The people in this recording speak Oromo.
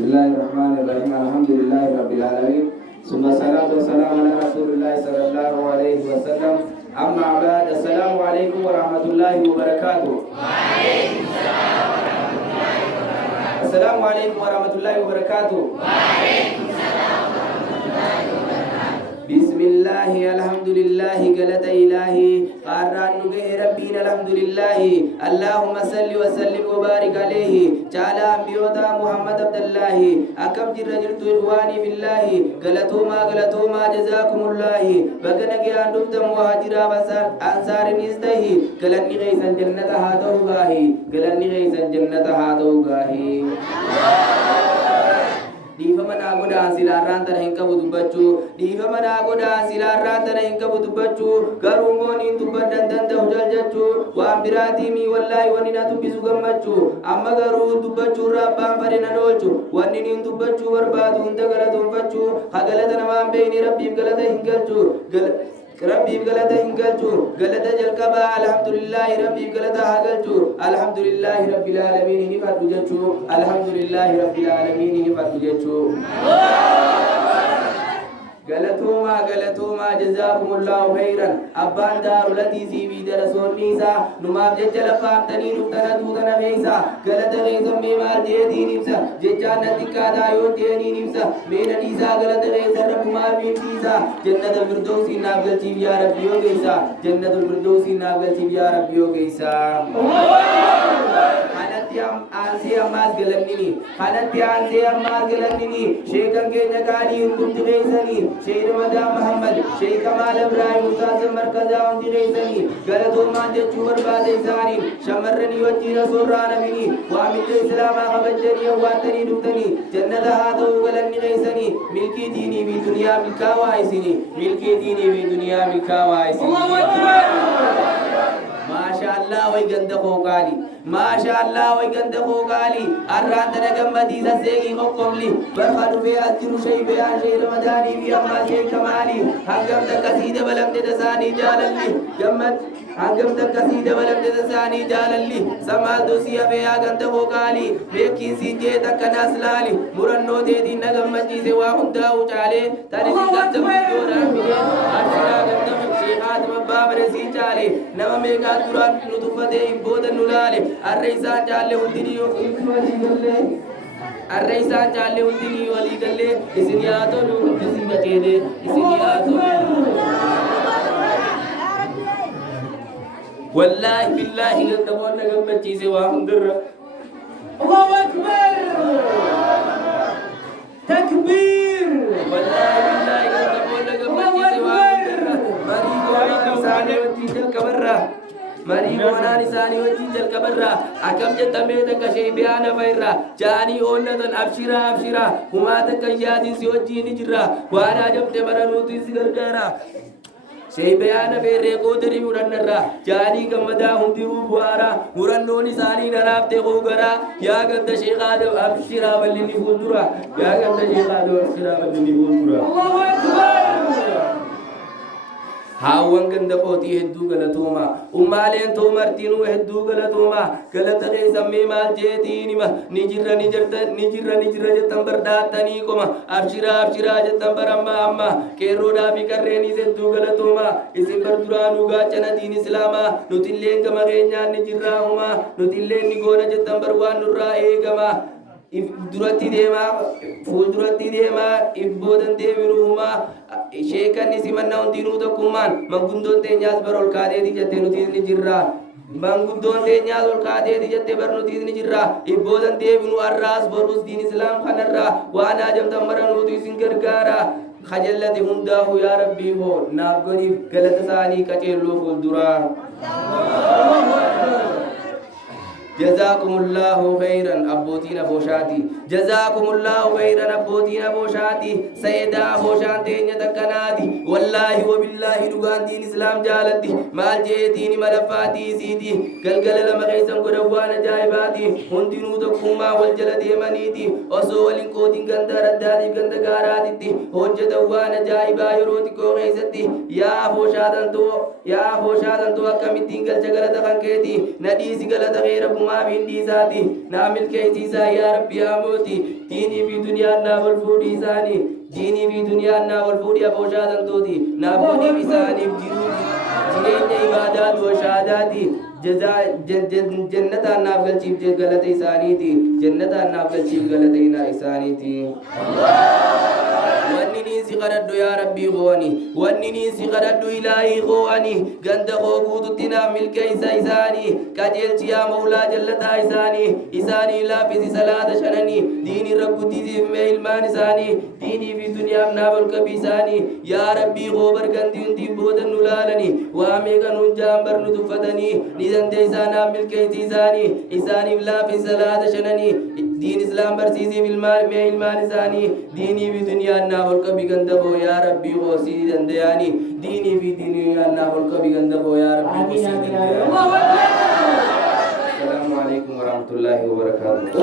بسم الله الرحمن الرحيم الحمد لله رب العالمين ثم الصلاة والسلام على رسول الله صلى الله عليه وسلم أما بعد السلام عليكم ورحمة الله وبركاته. وعليكم السلام ورحمة الله وبركاته. السلام عليكم ورحمة الله وبركاته. وعليكم السلام ورحمة الله وبركاته. بسم الله الحمد لله قالت إلهي قارن نجه ربنا الحمد لله اللهم صل وسلم وبارك عليه تعالى أنبياء محمد عبد الله أكم جرجل تواني بالله قالتوما جزاكم الله بقنا جان دفتم وهجرا أنصار نزده قالني غيث الجنة هذا وغاهي قالني غيث الجنة هذا وغاهي Difamana goda silarran tan hinka budubachu difamana goda silarran tan hinka budubachu garungoni tubadan dan hujal jachu wa ambirati mi wallahi wanina tubisu gammachu amma garu tubachu rabbam farina dolchu wanini tubachu warbadu undagala tumfachu hagalata namam beini rabbi galata hingalchu ربي بقلده هنقلتو قلده جلقبا الحمد لله ربي بقلده هقلتو الحمد لله رب العالمين نفت وجدتو الحمد لله رب العالمين نفت وجدتو قالتوما جزاكم الله خيرا أبان دار التي سيبي درسون نيسا نماب ججل قامتني نفتنا دوتنا غيسا قالت غيسا ميمار جيدي نفسا ججان نتكا دايون جيني نفسا مين نيسا قالت غيسا رب مار مين نيسا جنة الفردوس نابل تيب يا ربي وغيسا جنة الفردوس نابل تيب يا ربي وغيسا Ansi ammas galanini kanatti ansi ammas galanini sheekan keenya gaarii hundumti geessanii sheek Ramadan Muhammad sheek Kamal Ibrahim Ustaaz Markaza hundi geessanii galatoomaan jechuu barbaade isaanii shamarranii wajjin asoorraa namini waamicha islaamaa kabajanii awwaattanii dhuftanii jannata haa ta'uu galanni geessanii milkii diinii fi duniyaa milkaawaa isinii milkii diinii fi duniyaa milkaawaa isinii Mashallah way ganda foqali Mashallah way ganda foqali arraan tana gammadi saseegi qoqqomli barqadu fi ajru shay bayan shay ramadani bi amma shay kamali hangam takasida balamde tasani jalalli gammad hangam takasida balamde tasani jalalli samal dosiya be ganda foqali bekin sinje takkanas lali muranno dedi nagammadi se wa hunda ucale tani ganda dora mile ashira ganda sheekhat mabbar si chale nama mega duraan nutufate booda nulaale arreysaan jaalle hundinii arreysaan jaalle hundinii walii galle isin yaa tolu isin gajeele isin yaa tolu wallahi billahi gandamoonna gammachiise waa hundirra Allahu akbar takbir wallahi billahi gandamoonna gammachiise waa hundirra marii goonaan isaanii wajjin jalqabarra Mari goonaan isaanii wajjin jalqabarra akkam jettamee takka shee be'aana fa'irra jaanii oonnatan abshira humaa takka yaatiin si wajjin ni jirra waan ajabte mara nuutiin si gargaara shee be'aana feerree qoodarii murannarra jaanii gammadaa hundiruu bu'aara murannoon isaanii naraafte qoogara yaa ganda sheekaadha abshira bal'inni fuuldura yaa ganda sheekaadha abshira bal'inni fuuldura Allahu Akbar Hawan ganda kooti hedduu galatooma ummaaleen toomartiinuu hedduu galatooma galata keessammee maal jeetiinima ni jirra jettan bardaattanii qoma abshiraa jettan baramma amma qeerroodhaa fi qarreenis hedduu galatooma isin bar duraanuu gaachanatiin islaamaa nutilleen gama keenyaan ni jirraa humaa nutilleen ni goona jettan bar waan nurraa eegama duratti deemaa fuulduratti deemaa boodan deebinuuma sheekan isimanna hundinuu tokkummaan manguddoon teenyaas bar ol kaateeti jettee nuti ni jirra manguddoon teenyaas ol kaateeti jettee bar nuti ni jirra boodan deebinu arraas borus diin islaam kanarra waan ajamtan mara nuti isin gargaara khajallati hundaahu yaa rabbii hoo naaf godhiif galata isaanii qaceelloo fuulduraa جزاكم الله خيرا أبوتينا بوشاتي جزاكم الله خيرا أبوتينا بوشاتي سيدا بوشان تينيا تكنادي والله وبالله لغان دين إسلام جالتي مال جيتيني ملفاتي سيدي قلقل لما خيسان قدوانا جايباتي هندنو تقوما والجلد يمنيتي وصو ولنكوتين قند ردادي قند قاراتي هجة دوانا جايبا يروتي كو خيستي يا بوشاتن تو يا خوشا تو كمتين قال جغلت كنكيتي نديس قالت غير بما بين ديساتي نعمل كيتي يا ربي يا موتي ديني في دنيا نا والفودي ساني ديني في دنيا نا والفودي يا خوشا توتي نابوني بساني جنين عبادات وشهاداتي جزاء جنة النافل جيب غلطي سانيتي جنة النافل جيب غلطي سانيتي وانني سقرد يا ربي غواني وانني سقرد إلهي غواني غند غوغود تنا ملك إساني كجلت يا مولا جلت إساني لا في صلاة شنني ديني رب ديزي ميل مان إساني ديني في دنيا منابل كبيساني يا ربي غوبر غندي انتي بودن نلالني وامي كنون جامبر نتفتني نيزن ديسانا ملك إساني لا في صلاة شنني دين إسلام برسيسي بالمال ميل مان إساني ديني في دنيا نابل كبيغندبو يا ربي غوسي دندياني ديني في دنيا نابل كبيغندبو يا ربي غوسي دندياني السلام عليكم ورحمة الله وبركاته.